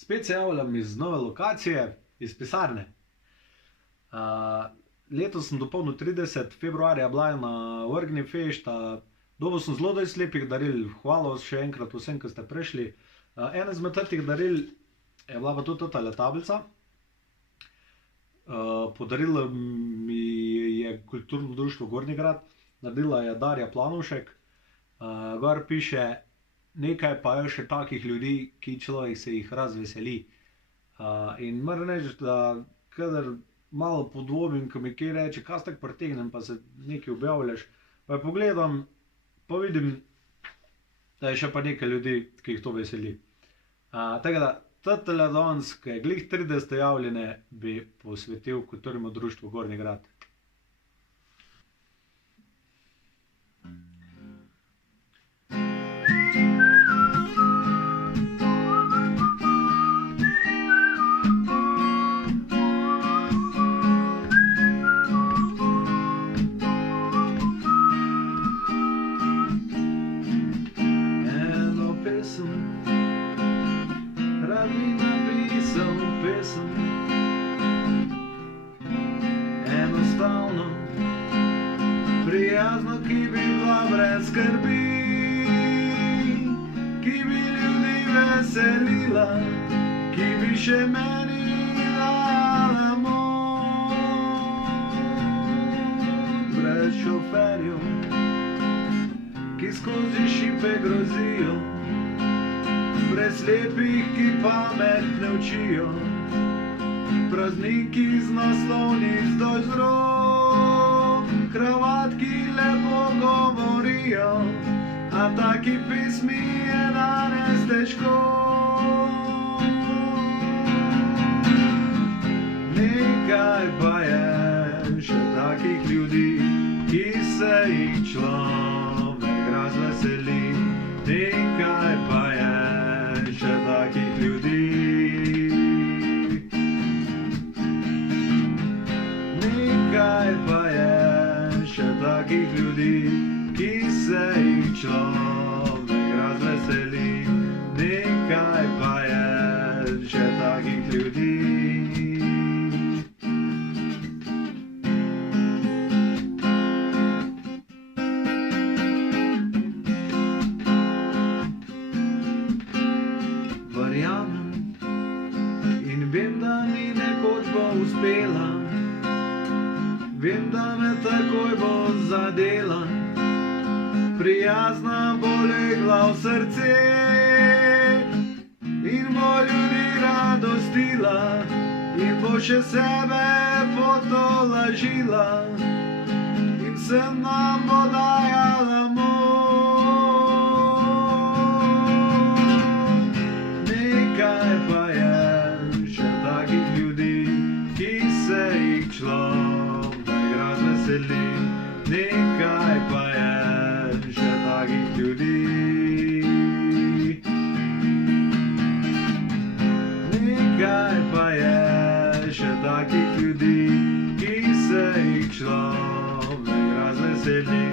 Spet se javljam iz nove lokacije, iz pisarne. Letos sem dopolnil 30, februarja bila je na Vrgni fešta, dobil sem zelo dosti lepih daril, hvala še enkrat vsem, ki ste prišli. Ena izmed teh daril je bila pa tudi tale tablica. Podarila mi je Kulturno društvo Gornji Grad, naredila je Darja Planovšek. Gor piše: nekaj pa je še takih ljudi, ki človek se jih razveseli. In moram reči, da kadar malo podvomim, ko mi kaj reče, kaj tako pretegnem, pa se nekaj objavljaš, pa pogledam, pa vidim, da je še pa nekaj ljudi, ki jih to veseli. Tako da, tale danes, ki je glih 30. javljene, bi posvetil Kulturnemu društvu Gornji Grad. Enostavno, prijazno, ki bi bila brez skrbi, ki bi ljudi veselila, ki bi še meni dala moč. Brez šoferjev, ki skozi šipe grozijo, brez slepih, ki pamet ne učijo, prazniki z naslovnic do zrok, kravat, ki lepo govorijo, a taki pismi je danes težko. Nekaj pa je še takih ljudi, ki se jih človek razveseli. Nekaj pa je še takih ljudi. Nekaj pa je še takih ljudi, ki se jih človek razveseli. Nekaj pa je še takih ljudi. Verjamem in vem, da mi nekoč bo uspela, vem, da me takoj bo zadela, prijazna bo legla v srce in bo ljudi radostila in bo še sebe potolažila in sem nam bo dajala moč. Nekaj pa je še takih ljudi, ki se jih človek razveseli. Nekaj pa je še takih ljudi. Nekaj pa je še takih ljudi, ki se jih človek razveseli.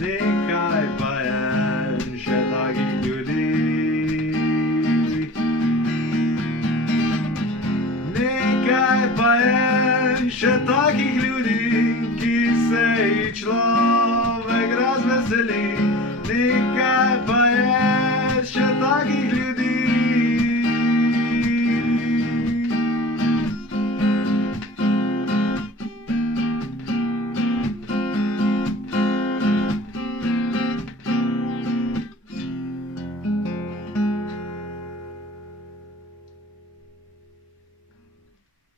Nekaj pa je še takih ljudi. Nekaj pa je še takih ljudi, ki se jih človek razveseli. Nekaj pa je še takih ljudi.